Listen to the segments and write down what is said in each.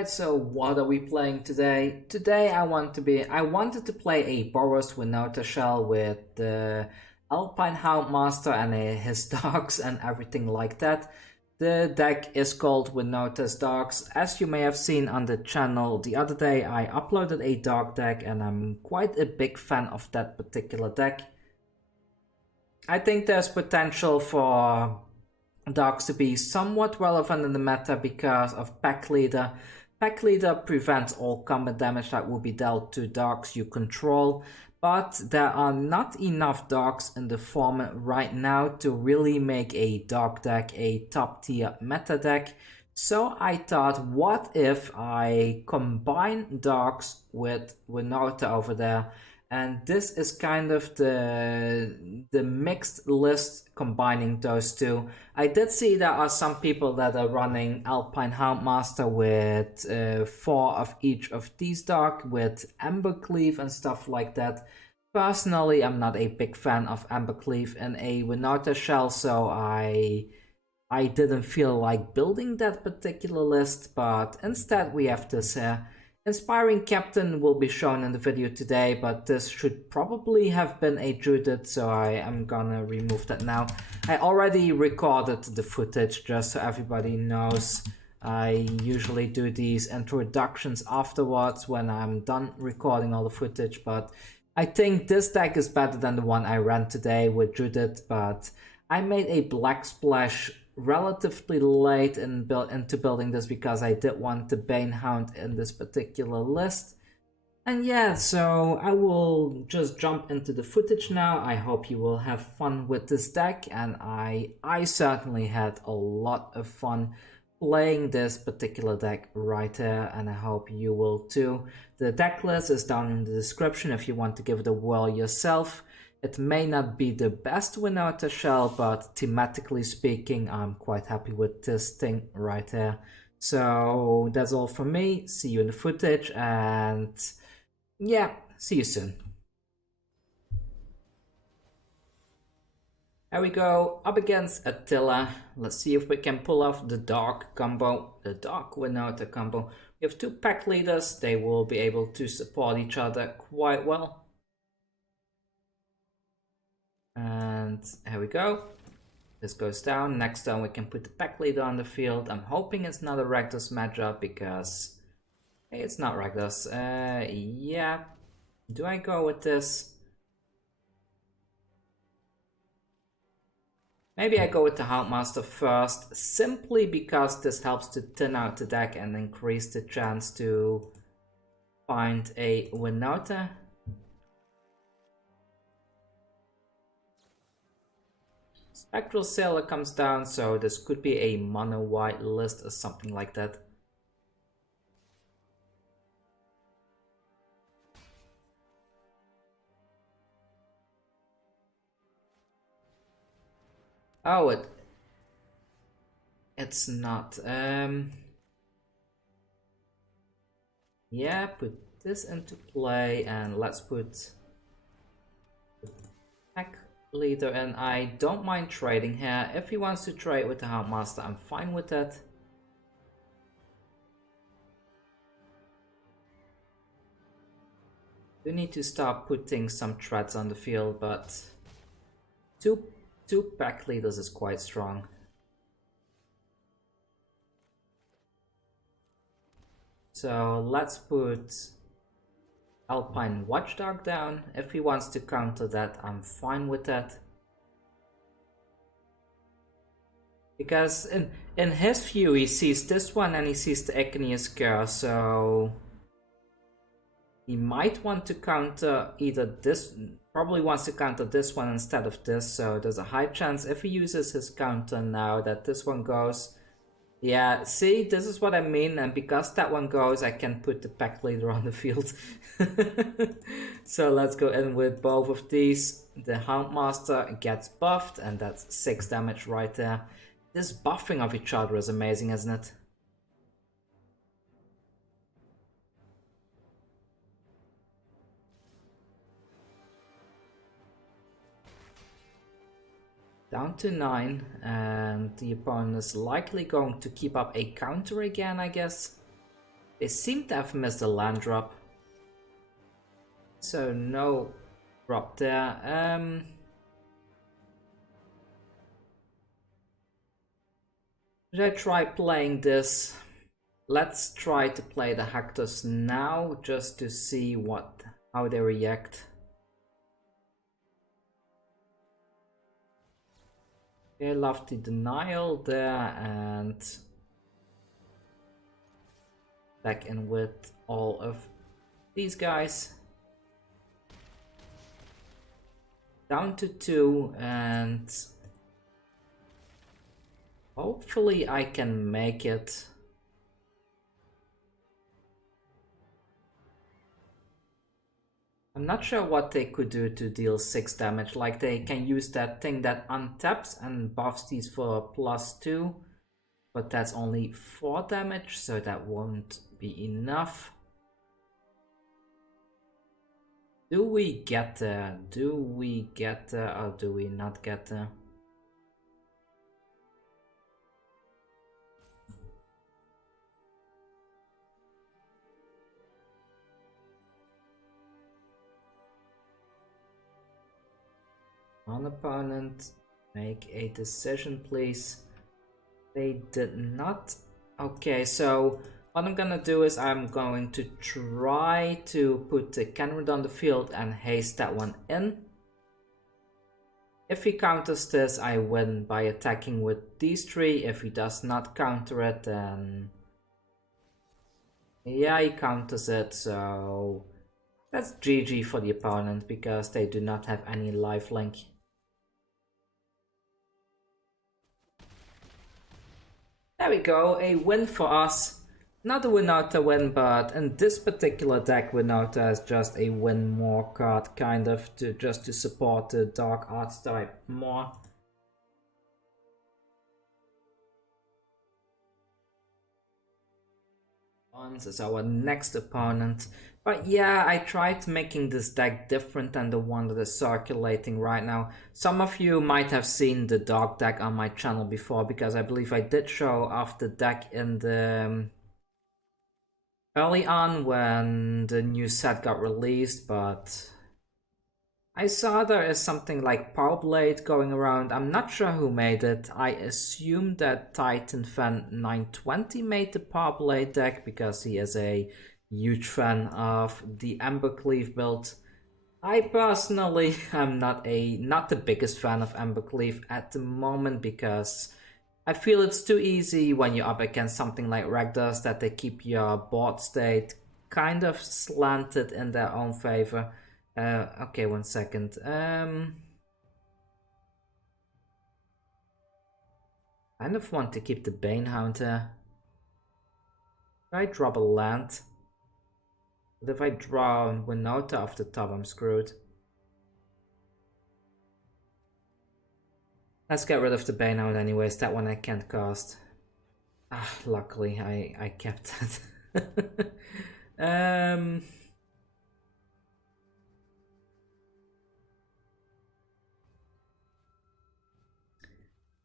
Alright, so what are we playing today? Today I wanted to play a Boros Winota shell with the Alpine Houndmaster and his dogs and everything like that. The deck is called Winota's Dogs. As you may have seen on the channel the other day, I uploaded a dog deck and I'm quite a big fan of that particular deck. I think there's potential for dogs to be somewhat relevant in the meta because of Pack Leader. Pack Leader prevents all combat damage that will be dealt to dogs you control, but there are not enough dogs in the format right now to really make a dog deck a top tier meta deck. So I thought, what if I combine dogs with Winota over there? And this is kind of the mixed list combining those two. I did see there are some people that are running Alpine Houndmaster with 4 of each of these dogs with embercleave and stuff like that. Personally, I'm not a big fan of embercleave in a Winota shell, so I didn't feel like building that particular list, but instead we have this Inspiring Captain will be shown in the video today, but this should probably have been a Judith, so I am gonna remove that now. I already recorded the footage just so everybody knows. I usually do these introductions afterwards when I'm done recording all the footage, but I think this deck is better than the one I ran today with Judith, but I made a Black Splash relatively late into building this because I did want the Banehound in this particular list. And yeah, so I will just jump into the footage now. I hope you will have fun with this deck, and I certainly had a lot of fun playing this particular deck right here, and I hope you will too. The deck list is down in the description if you want to give it a whirl yourself. It may not be the best Winota shell, but thematically speaking, I'm quite happy with this thing right here. So that's all from me. See you in the footage, and yeah, see you soon. There we go, up against Attila. Let's see if we can pull off the dog combo, the dog Winota combo. We have 2 pack leaders, they will be able to support each other quite well. And here we go. This goes down. Next turn we can put the pack leader on the field. I'm hoping it's not a Rakdos matchup because hey, it's not Rakdos. Yeah. Do I go with this? Maybe I go with the Houndmaster first, simply because this helps to thin out the deck and increase the chance to find a Winota. Spectral Sailor comes down, so this could be a mono white list or something like that. Oh, it's not. Yeah, put this into play and let's put pack leader, and I don't mind trading here. If he wants to trade with the Houndmaster, I'm fine with that. We need to start putting some threats on the field, but two pack leaders is quite strong. So let's put Alpine Watchdog down. If he wants to counter that, I'm fine with that. Because in his view, he sees this one and he sees the Igneous Cur, so he might want to counter either this, probably wants to counter this one instead of this, so there's a high chance if he uses his counter now that this one goes. Yeah, see, this is what I mean, and because that one goes, I can put the pack leader on the field. So let's go in with both of these. The Houndmaster gets buffed, and that's 6 damage right there. This buffing of each other is amazing, isn't it? Down to 9, and the opponent is likely going to keep up a counter again, I guess. They seem to have missed a land drop. So no drop there. Should I try playing this? Let's try to play the Haktos now, just to see how they react. Okay, lofty denial there, and back in with all of these guys. Down to 2, and hopefully I can make it. I'm not sure what they could do to deal 6 damage, like they can use that thing that untaps and buffs these for +2, but that's only 4 damage, so that won't be enough. Do we get there? Do we get there, or do we not get there? Non-opponent, make a decision, please. They did not. Okay, so what I'm gonna do is I'm going to try to put the Kenrith on the field and haste that one in. If he counters this, I win by attacking with these 3. If he does not counter it, then yeah, he counters it, so that's GG for the opponent because they do not have any lifelink. There we go, a win for us. Not a Winota win, but in this particular deck, Winota is just a win more card, kind of, just to support the Dark Arts type more. Ons is our next opponent. But yeah, I tried making this deck different than the one that is circulating right now. Some of you might have seen the dog deck on my channel before, because I believe I did show off the deck in the early on when the new set got released, but I saw there is something like Power Blade going around. I'm not sure who made it. I assume that Titan Fan 920 made the Power Blade deck because he is a huge fan of the embercleave build. I personally am not the biggest fan of embercleave at the moment, because I feel it's too easy when you're up against something like Rakdos that they keep your board state kind of slanted in their own favor. Okay, 1 second. Kind of want to keep the Banehound here. If I drop a land, but if I draw Winota off the top, I'm screwed. Let's get rid of the Banehound anyways, that one I can't cast. Ah, luckily I kept that.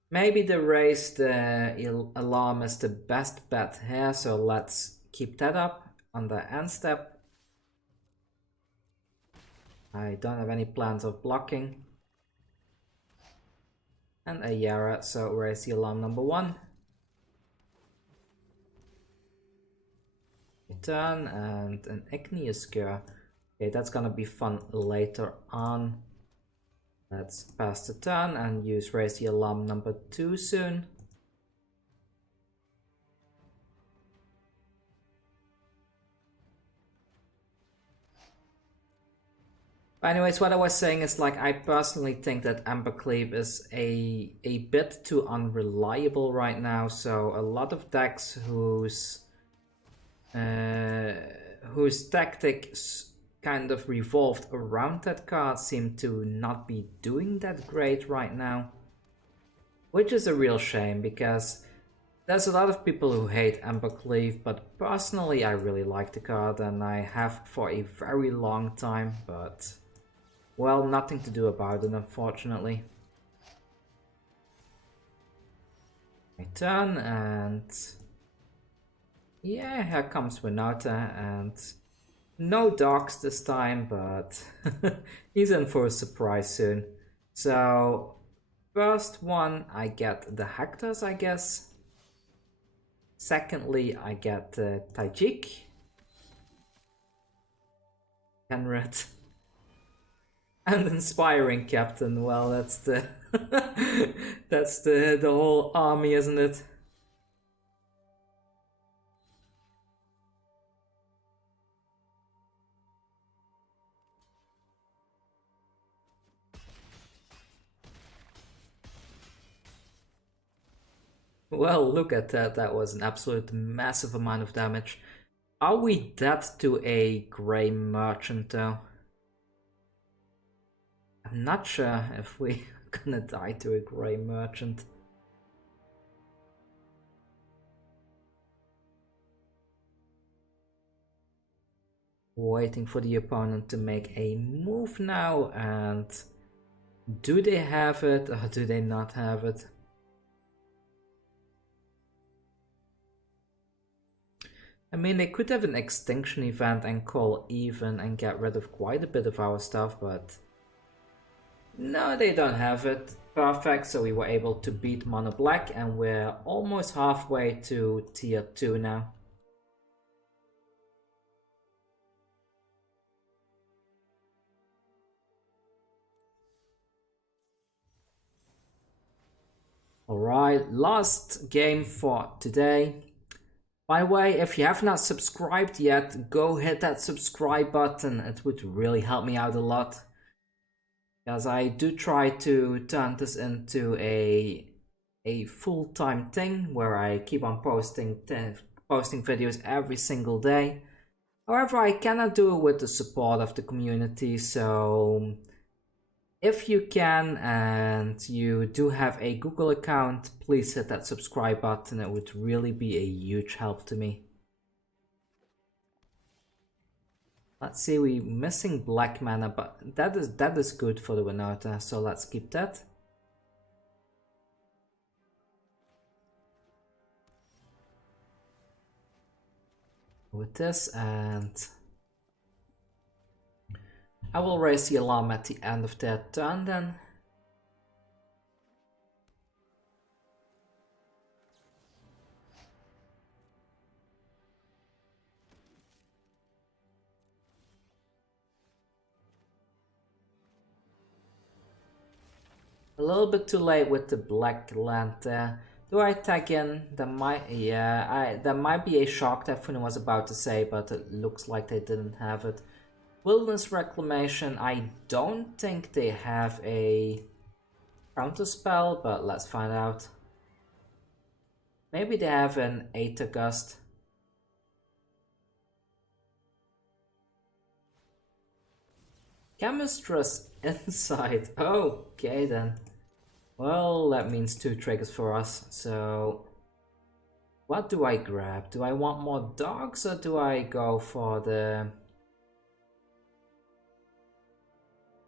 Maybe the raised alarm is the best bet here, so let's keep that up on the end step. I don't have any plans of blocking. And a Yara, so raise the alarm number 1. Turn and an Igneous Cur. Okay, that's gonna be fun later on. Let's pass the turn and use raise the alarm number 2 soon. Anyways, what I was saying is, like, I personally think that embercleave is a bit too unreliable right now. So a lot of decks whose tactics kind of revolved around that card seem to not be doing that great right now, which is a real shame, because there's a lot of people who hate embercleave, but personally I really like the card and I have for a very long time, but well, nothing to do about it, unfortunately. My turn, and Yeah, here comes Winota, and no dogs this time, but he's in for a surprise soon. So, first one, I get the Haktos, I guess. Secondly, I get the Tajik. Kenrith. And Inspiring Captain, well, that's the that's the whole army, isn't it? Well, look at that. That was an absolute massive amount of damage. Are we dead to a Grey Merchant, though? I'm not sure if we're gonna die to a Grey Merchant. Waiting for the opponent to make a move now, and do they have it or do they not have it? I mean, they could have an extinction event and call even and get rid of quite a bit of our stuff, but no, they don't have it. Perfect, so we were able to beat Mono Black, and we're almost halfway to tier 2 now. Alright, last game for today. By the way, if you have not subscribed yet, go hit that subscribe button. It would really help me out a lot. Because I do try to turn this into a full-time thing where I keep on posting videos every single day. However, I cannot do it with the support of the community, so if you can and you do have a Google account, please hit that subscribe button. It would really be a huge help to me. Let's see, we're missing black mana, but that is good for the Winota, so let's keep that. With this, and I will raise the alarm at the end of their turn then. A little bit too late with the black land there. Do I tag in? There might, yeah, there might be a Shark Typhoon I was about to say, but it looks like they didn't have it. Wilderness Reclamation, I don't think they have a counter spell, but let's find out. Maybe they have an Aether Gust. Chemistress Insight. Okay then. Well, that means 2 triggers for us, so what do I grab? Do I want more dogs or do I go for the...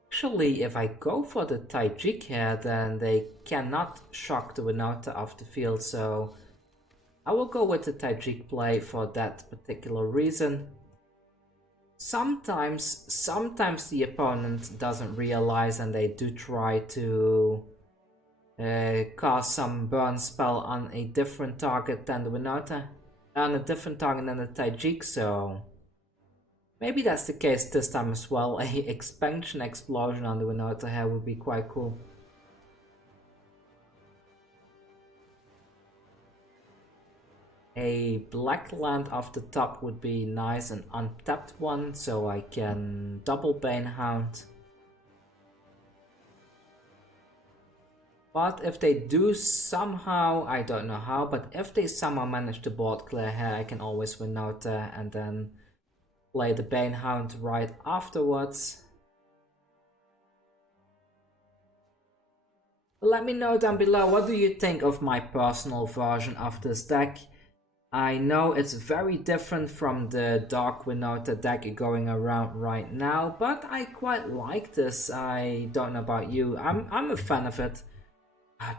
Actually, if I go for the Tajik here, then they cannot shock the Winota off the field, so I will go with the Tajik play for that particular reason. Sometimes the opponent doesn't realize and they do try to cast some burn spell on a different target than the Winota, on a different target than the Tajik, so maybe that's the case this time as well. A expansion explosion on the Winota here would be quite cool. A black land off the top would be nice, an untapped one, so I can double Banehound. But if they do somehow, I don't know how, but if they somehow manage to board clear here, I can always Winota and then play the Banehound right afterwards. But let me know down below, what do you think of my personal version of this deck? I know it's very different from the Dark Winota deck going around right now, but I quite like this. I don't know about you, I'm a fan of it.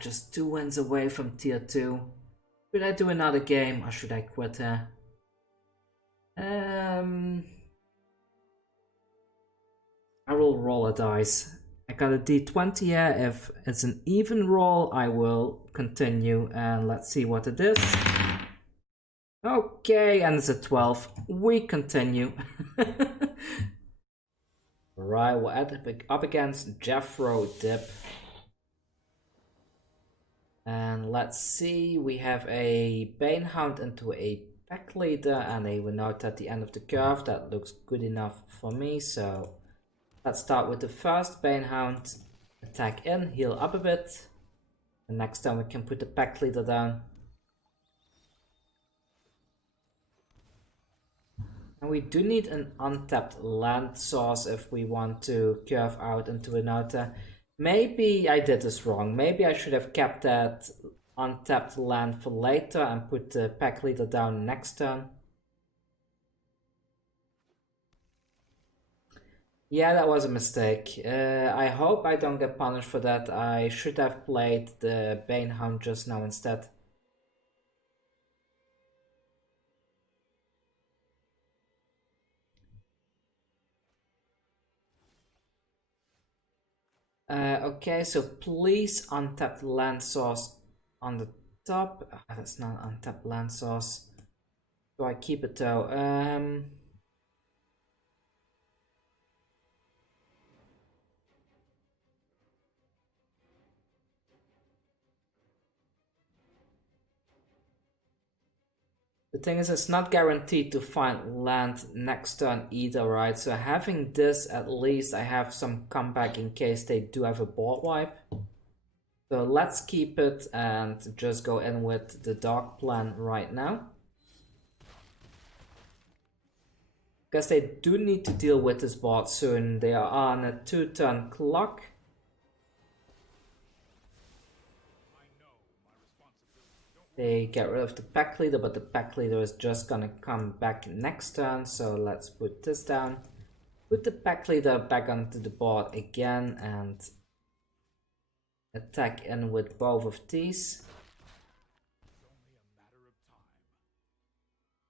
Just 2 wins away from tier 2. Should I do another game or should I quit here? I will roll a dice. I got a d20 here. If it's an even roll, I will continue, and let's see what it is. Okay, and it's a 12. We continue. Right, we're up against Jeffro Dip. And let's see, we have a Banehound into a pack leader and a Winota at the end of the curve. That looks good enough for me, so let's start with the first Banehound. Attack in, heal up a bit. And next time we can put the pack leader down. And we do need an untapped land source if we want to curve out into Winota. Maybe I did this wrong. Maybe I should have kept that untapped land for later and put the pack leader down next turn. Yeah, that was a mistake. I hope I don't get punished for that. I should have played the Banehound just now instead. Okay, so please untap the land source on the top. That's not untapped land source. Do I keep it though? The thing is, it's not guaranteed to find land next turn either, right? So having this, at least I have some comeback in case they do have a board wipe. So let's keep it and just go in with the dog plan right now. Because they do need to deal with this board soon. They are on a 2-turn clock. They get rid of the pack leader, but the pack leader is just gonna come back next turn. So let's put this down. Put the pack leader back onto the board again and attack in with both of these.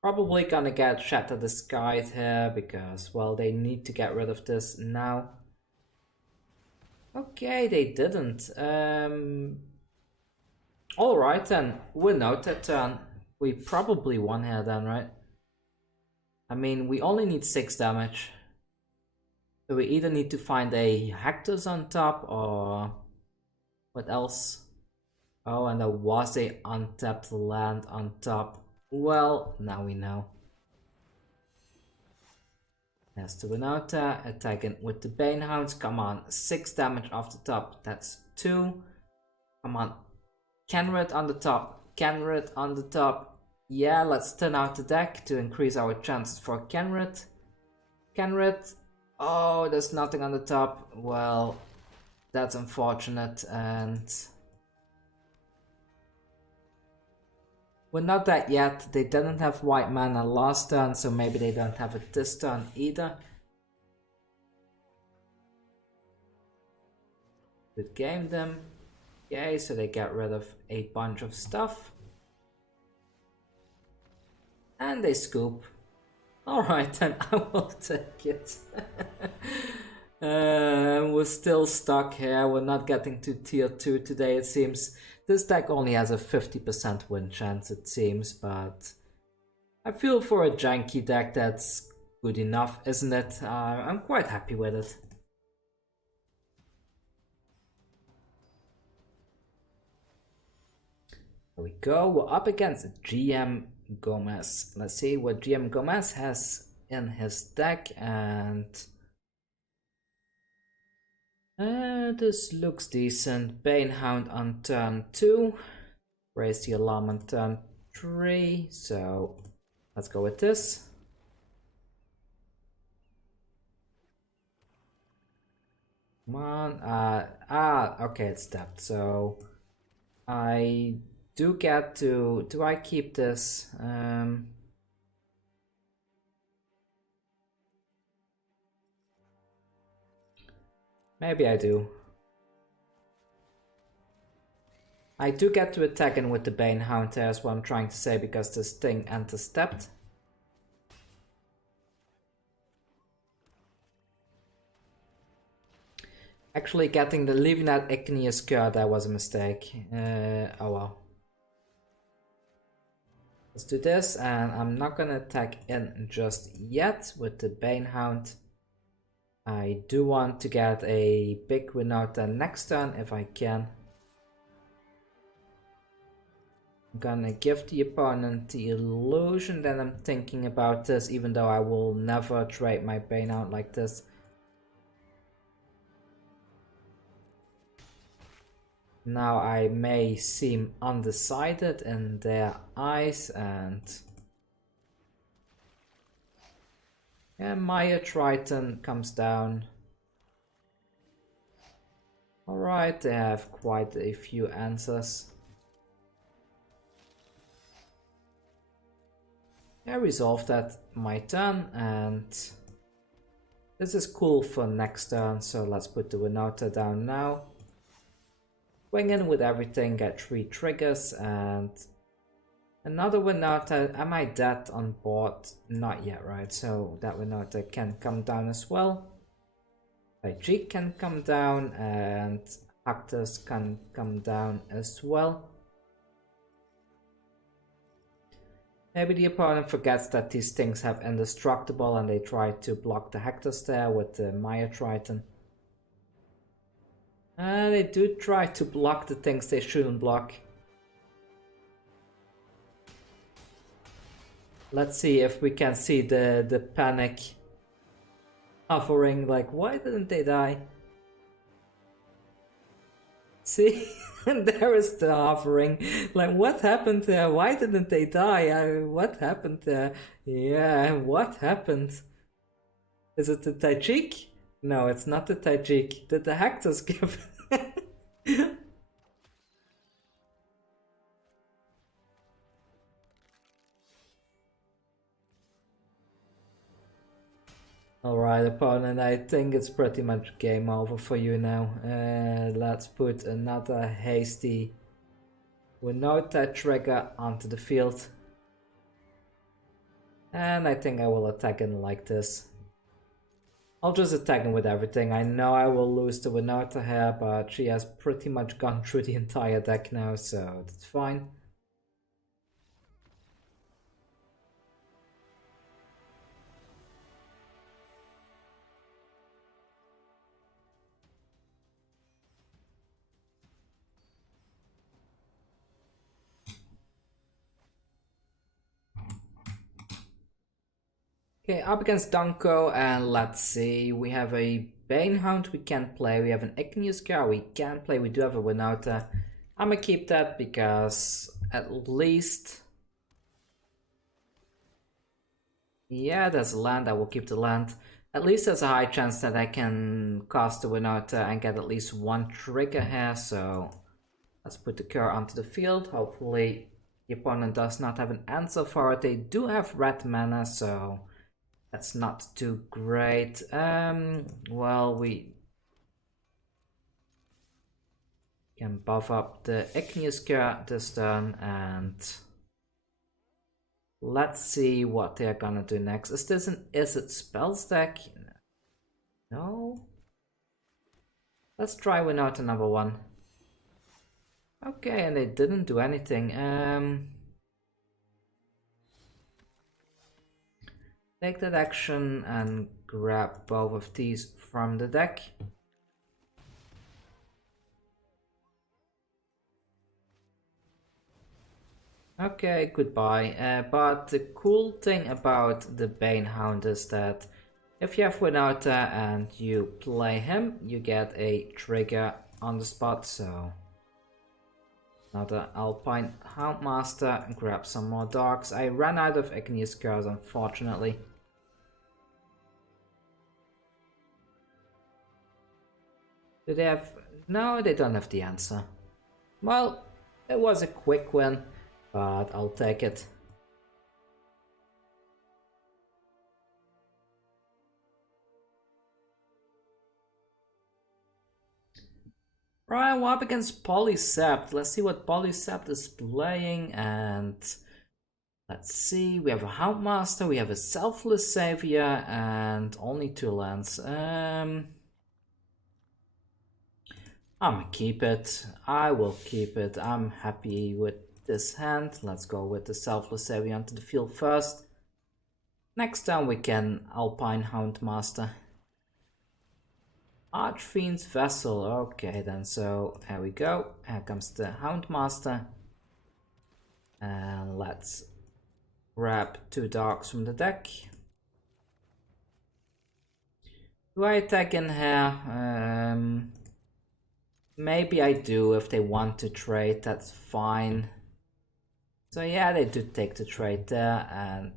Probably gonna get Shatter the Skies here because, well, they need to get rid of this now. Okay, they didn't. Alright then, Winota turn. We probably won here then, right? I mean, we only need 6 damage. So we either need to find a Haktos on top or... what else? Oh, and there was a untapped land on top. Well, now we know. There's the Winota, attacking with the Banehounds. Come on, 6 damage off the top. That's 2. Come on. Kenrith on the top. Kenrith on the top. Yeah, let's thin out the deck to increase our chances for Kenrith. Kenrith. Oh, there's nothing on the top. Well, that's unfortunate, and we're not that yet. They didn't have white mana last turn, so maybe they don't have it this turn either. Good game them. Okay, so they get rid of a bunch of stuff. And they scoop. Alright, then I will take it. We're still stuck here. We're not getting to tier 2 today, it seems. This deck only has a 50% win chance, it seems, but I feel for a janky deck that's good enough, isn't it? I'm quite happy with it. Here we go. We're up against GM Gomez. Let's see what GM Gomez has in his deck, and this looks decent. Banehound on turn 2. Raise the alarm on turn 3. So let's go with this. Come on. Okay, it's tapped. So I do get to... do I keep this? Maybe I do. I do get to attack in with the Banehound, that's what I'm trying to say, because this thing enters stepped. Actually, leaving that Igneous Cur, that was a mistake. Oh well. Let's do this, and I'm not gonna attack in just yet with the Banehound. I do want to get a big Winota next turn if I can. I'm gonna give the opponent the illusion that I'm thinking about this, even though I will never trade my Banehound like this. Now I may seem undecided in their eyes, and yeah, Maya Triton comes down. Alright, they have quite a few answers. I resolved that my turn, and this is cool for next turn, so let's put the Winota down now. Swing in with everything, get 3 triggers, and another Winota. Am I dead on board? Not yet, right? So that Winota can come down as well. Taijik can come down, and Haktos can come down as well. Maybe the opponent forgets that these things have indestructible and they try to block the Haktos there with the Maya Triton. They do try to block the things they shouldn't block. Let's see if we can see the panic hovering, like, why didn't they die? See? There is the hovering. Like, what happened there? Why didn't they die? What happened there? Yeah, what happened? Is it the Taijik? No, it's not the Taijik. Did the Haktos give? Alright, opponent, I think it's pretty much game over for you now. Let's put another hasty Winota trigger onto the field. And I think I will attack him like this. I'll just attack him with everything. I know I will lose to Winota here, but she has pretty much gone through the entire deck now, so that's fine. Okay, up against Danko, and let's see, we have a Banehound we can play, we have an Igneous Cur we can play, we do have a Winota. I'm gonna keep that because at least... yeah, there's a land, I will keep the land. At least there's a high chance that I can cast the Winota and get at least 1 trigger here, so... let's put the Cur onto the field, hopefully the opponent does not have an answer for it. They do have red mana, so... that's not too great. Well, we can buff up the Igneous Cur this turn, and let's see what they're gonna do next. Is this an Izzet spells deck? No? Let's try Winota number 1. Okay, and they didn't do anything. Take that action and grab both of these from the deck. Okay, goodbye. But the cool thing about the Banehound is that if you have Winota and you play him, you get a trigger on the spot, so... another Alpine Houndmaster, grab some more dogs. I ran out of Igneous Curs, unfortunately. Do they have... no, they don't have the answer. Well, it was a quick win, but I'll take it. Right, we're up against Polysept. Let's see what Polysept is playing, and let's see, we have a Houndmaster, we have a Selfless Savior, and only 2 lands. I'm gonna keep it. I will keep it. I'm happy with this hand. Let's go with the Selfless Area onto the field first. Next turn we can Alpine Houndmaster. Archfiend's Vessel. Okay then, so here we go. Here comes the Houndmaster. And let's grab 2 dogs from the deck. Do I attack in here? Maybe I do if they want to trade, that's fine. So yeah, they do take the trade there, and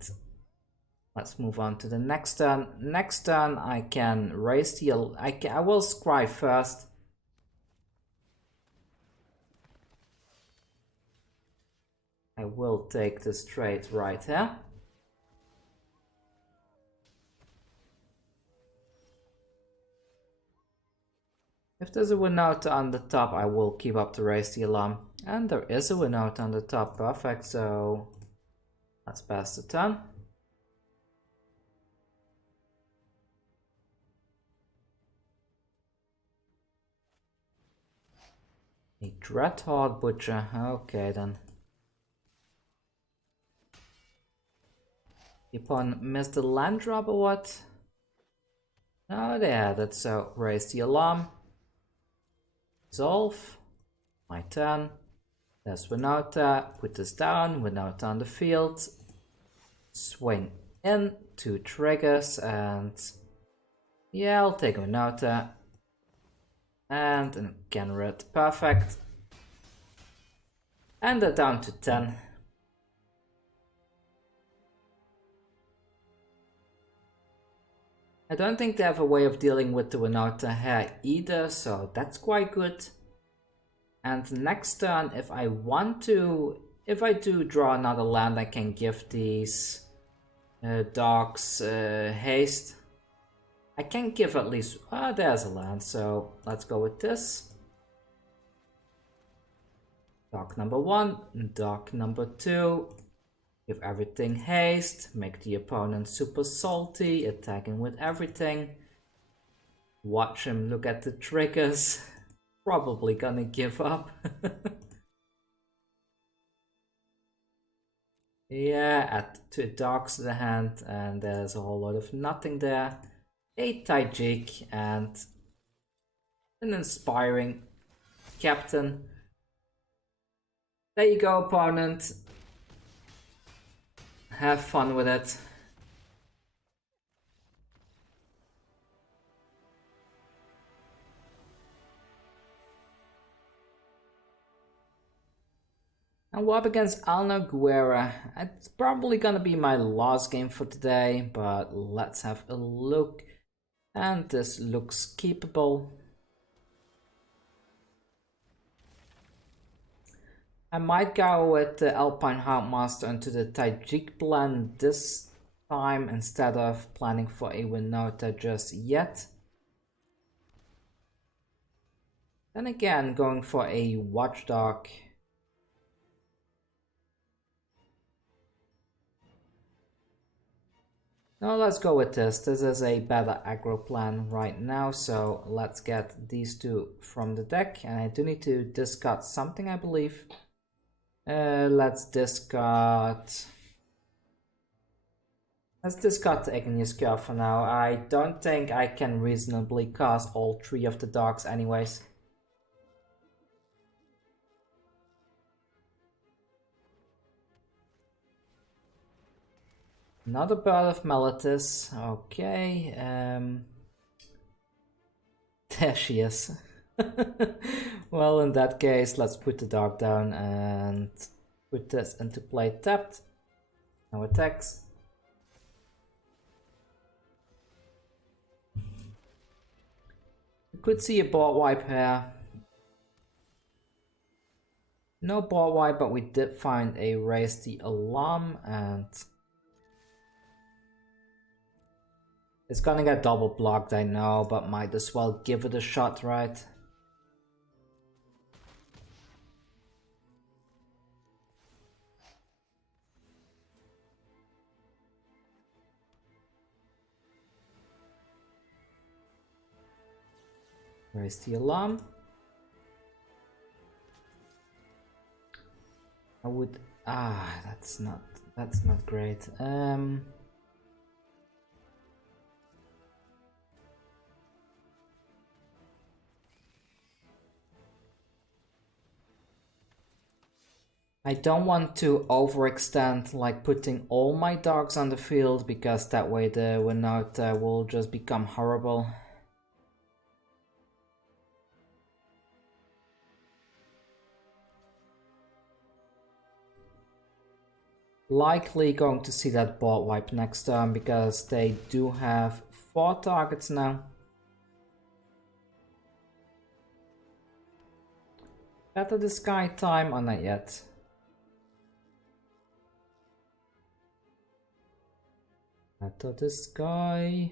let's move on to the next turn. Next turn I can raise the... I will scry first. I will take this trade right here. If there's a Winota on the top, I will keep up to raise the alarm. And there is a Winota on the top, perfect, so let's pass the turn. A Dreadhorde Butcher, okay then. The opponent missed the land drop or what? No, they had it, so raise the alarm. Resolve. My turn. There's Winota. Put this down. Winota on the field. Swing in. 2 triggers and... yeah, I'll take Winota. And a Kenrith. Perfect. And they're down to 10. I don't think they have a way of dealing with the Winota here either, so that's quite good. And next turn, if I want to, if I do draw another land, I can give these dogs haste. I can give at least, there's a land, so let's go with this. Dog number 1, dog number 2. Give everything haste, make the opponent super salty, attacking with everything. Watch him look at the triggers. Probably gonna give up. Yeah, add 2 dogs to the hand, and there's a whole lot of nothing there. A Tajik and an inspiring captain. There you go, opponent. Have fun with it. And we're up against Alno Guerra. It's probably gonna be my last game for today, but let's have a look. And this looks keepable. I might go with the Alpine Houndmaster into the Tajik plan this time instead of planning for a Winota just yet. Then again, going for a Watchdog. No, let's go with this. This is a better aggro plan right now, so let's get these 2 from the deck. And I do need to discard something, I believe. Let's discard the Igneous Cur for now. I don't think I can reasonably cast all 3 of the dogs anyways. Another Bird of Meletis. Okay. There she is. Well, in that case, let's put the dog down and put this into play tapped. No attacks. We could see a board wipe here. No board wipe, but we did find a raise the alarm, and it's gonna get double blocked, I know, but might as well give it a shot, right? Raise the alarm. I would... that's not great. I don't want to overextend, like putting all my dogs on the field, because that way the Winota will just become horrible. Likely going to see that board wipe next turn, because they do have 4 targets now. Better the sky time or not yet? Better the sky.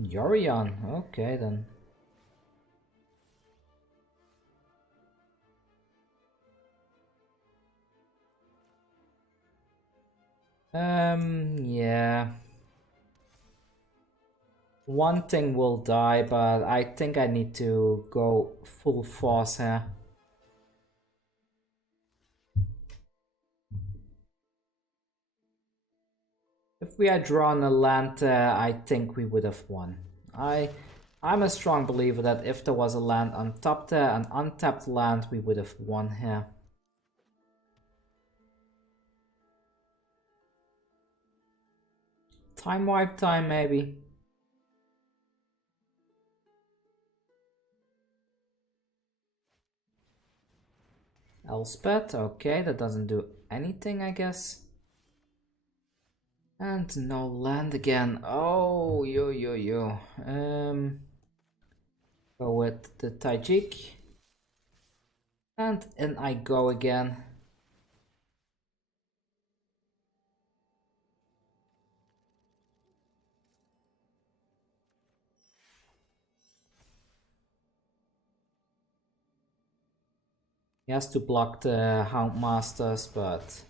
Yorion, okay then. Yeah. One thing will die, but I think I need to go full force here. If we had drawn a land, I think we would have won. I'm a strong believer that if there was a land on top there, an untapped land, we would have won here. Time wipe time, maybe. Elspeth, okay, that doesn't do anything, I guess. And no land again. Oh, yo. Go with the Tajik. And in I go again. He has to block the Houndmasters, but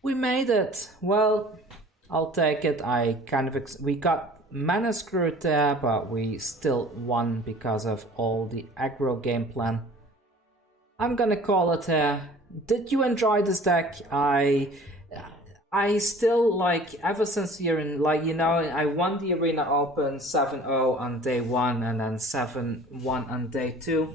we made it. Well, I'll take it. We got mana screwed there, but we still won because of all the aggro game plan. I'm gonna call it here. Did you enjoy this deck? I still, like, ever since you're in, like, you know, I won the Arena Open 7-0 on day 1 and then 7-1 on day 2.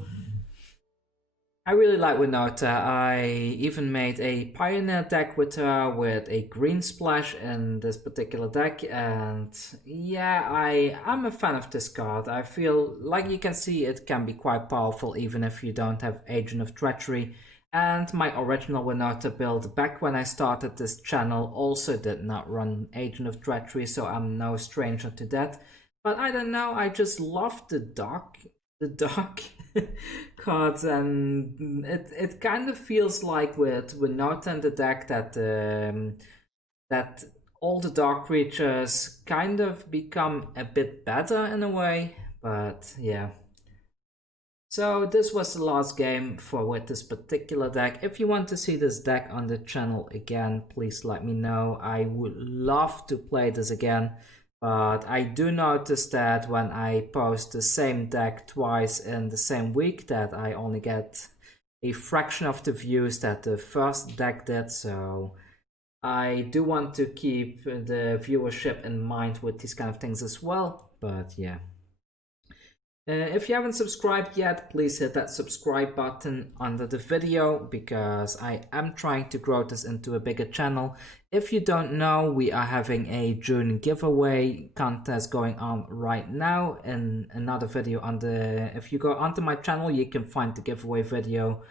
I really like Winota. I even made a Pioneer deck with her with a green splash in this particular deck, and yeah, I'm a fan of this card. I feel like you can see it can be quite powerful even if you don't have Agent of Treachery. And my original Winota build back when I started this channel also did not run Agent of Treachery, so I'm no stranger to that. But I don't know, I just love the dark cards, and it kind of feels like with Winota in the deck that that all the dark creatures kind of become a bit better in a way. But yeah. So this was the last game with this particular deck. If you want to see this deck on the channel again, please let me know. I would love to play this again. But I do notice that when I post the same deck twice in the same week, that I only get a fraction of the views that the first deck did. So I do want to keep the viewership in mind with these kind of things as well. But yeah. If you haven't subscribed yet, please hit that subscribe button under the video, because I am trying to grow this into a bigger channel. If you don't know, we are having a June giveaway contest going on right now in another video on the... If you go onto my channel, you can find the giveaway video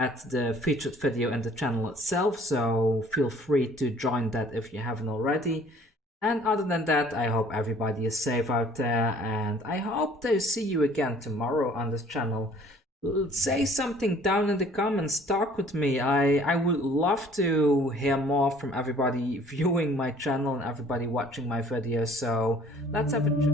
at the featured video in the channel itself, so feel free to join that if you haven't already. And other than that, I hope everybody is safe out there, and I hope to see you again tomorrow on this channel. Say something down in the comments, talk with me. I would love to hear more from everybody viewing my channel and everybody watching my videos, so let's have a chat.